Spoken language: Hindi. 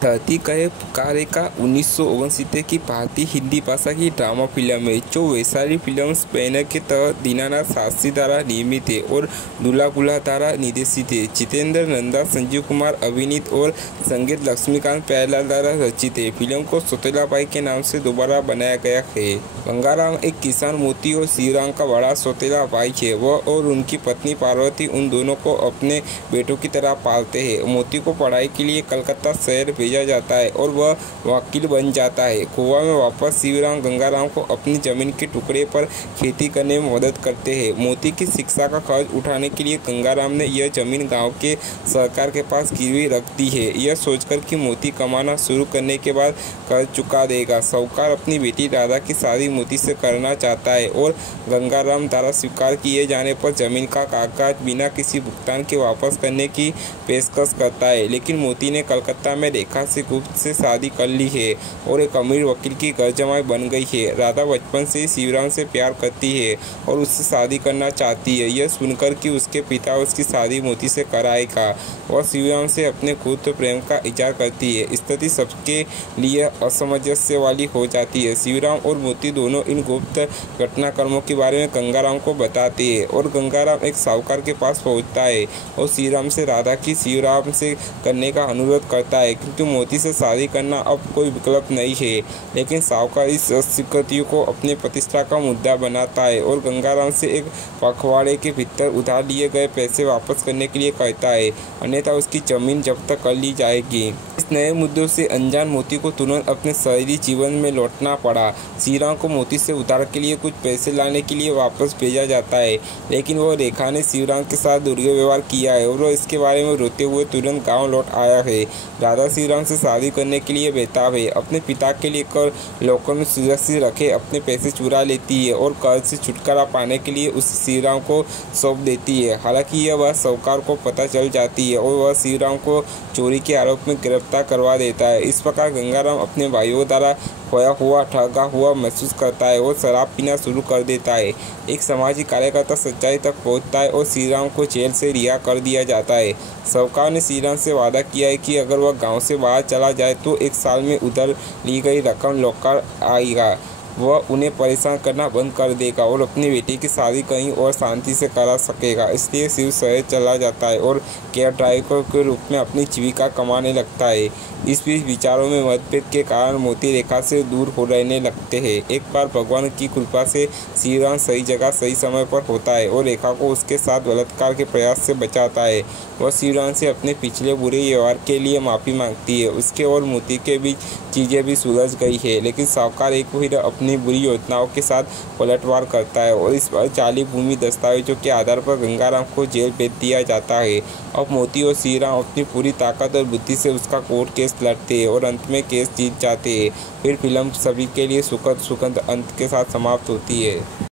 धरती कहे पुकारे का 1969 की भारतीय हिंदी भाषा की ड्रामा फिल्म है जो वैशाली फिल्म्स बैनर के तहत दीनानाथ शास्त्री द्वारा निर्मित है और दुल्ला गुल्हा द्वारा निर्देशित है। जितेंद्र नंदा, संजीव कुमार अभिनीत और संगीत लक्ष्मीकांत प्यारेलाल द्वारा रचित है। फिल्म को सौतेला भाई के नाम से दोबारा बनाया गया है। गंगाराम एक किसान मोती और शिवराम का बड़ा सौतेला भाई है। वह और उनकी पत्नी पार्वती उन दोनों को अपने बेटों की तरह पालते हैं। मोती को पढ़ाई के लिए कलकत्ता शहर भेजा जाता है और वह वकील बन जाता है। गोवा में वापस शिवराम गंगाराम को अपनी जमीन के टुकड़े पर खेती करने में मदद करते हैं। मोती की शिक्षा का खर्च उठाने के लिए गंगाराम ने यह जमीन गांव के सरकार के पास गिरवी रख दी है, यह सोचकर कि मोती कमाना शुरू करने के बाद कर्ज चुका देगा। साहूकार अपनी बेटी राधा की शादी मोती से करना चाहता है और गंगाराम द्वारा स्वीकार किए जाने पर जमीन का कागज बिना किसी भुगतान के वापस करने की पेशकश करता है। लेकिन मोती ने कलकत्ता में रेखा गुप्त से शादी कर ली है और एक अमीर वकील की घर जमाई बन गई है। राधा बचपन से ही शिवराम से प्यार करती है और उससे शादी करना चाहती है। यह सुनकर कि उसके पिता उसकी शादी मोती से कराएगा, वह शिवराम से अपने खुद प्रेम का इजहार करती है। स्थिति सबके लिए असमंजस्य वाली हो जाती है। शिवराम और मोती दोनों इन गुप्त घटनाक्रमों के बारे में गंगाराम को बताते हैं और गंगाराम एक साहूकार के पास पहुंचता है और शिवराम से राधा की शिवराम से करने का अनुरोध करता है, क्योंकि मोती से शादी करना अब कोई विकल्प नहीं है। लेकिन साहूकार इस स्वीकृति को अपने प्रतिष्ठा का मुद्दा बनाता है और गंगाराम से एक पखवाड़े के भीतर उधार लिए गए पैसे वापस करने के लिए कहता है, अन्यथा उसकी जमीन जब्त कर ली जाएगी। इस नए मुद्दों से अनजान मोती को तुरंत अपने शहरी जीवन में लौटना पड़ा। शिवराम को मोती से उधार के लिए कुछ पैसे लाने के लिए वापस भेजा जाता है, लेकिन वह रेखा ने शिवराम के साथ दुर्व्यवहार किया है और वह इसके बारे में रोते हुए तुरंत गाँव लौट आया है। राधा शिवराम से शादी करने के लिए बेताब है। अपने पिता के लिए कर लोगों में सुरक्षित रखे अपने पैसे चुरा लेती है और कर्ज से छुटकारा पाने के लिए उसे शिवराम को सौंप देती है। हालांकि यह बात साहूकार को पता चल जाती है और वह शिवराम को चोरी के आरोप में गिरफ्तार करवा देता है। इस प्रकार गंगाराम अपने भाइयों द्वारा खोया हुआ ठगा हुआ महसूस करता है और शराब पीना शुरू कर देता है। एक सामाजिक कार्यकर्ता सच्चाई तक पहुंचता है और श्रीराम को जेल से रिहा कर दिया जाता है। साहूकार ने श्रीराम से वादा किया है कि अगर वह गांव से बाहर चला जाए तो 1 साल में उधार ली गई रकम लौटकर आएगा। वह उन्हें परेशान करना बंद कर देगा और अपनी बेटी की शादी कहीं और शांति से करा सकेगा। इसलिए शिव शहर चला जाता है और कैब ड्राइवर के रूप में अपनी जीविका कमाने लगता है। इस बीच विचारों में मतभेद के कारण मोती रेखा से दूर हो रहने लगते हैं। एक बार भगवान की कृपा से शिवराम सही जगह सही समय पर होता है और रेखा को उसके साथ बलात्कार के प्रयास से बचाता है। वह शिवराम से अपने पिछले बुरे व्यवहार के लिए माफ़ी मांगती है। उसके और मोती के बीच चीज़ें भी सुलझ गई है, लेकिन साहूकार एक फिर अपनी बुरी योजनाओं के साथ पलटवार करता है और इस बार जाली भूमि दस्तावेजों के आधार पर गंगाराम को जेल भेज दिया जाता है। अब मोती और शिवराम अपनी पूरी ताकत और बुद्धि से उसका कोर्ट केस लड़ते हैं और अंत में केस जीत जाते हैं। फिर फिल्म सभी के लिए सुखद अंत के साथ समाप्त होती है।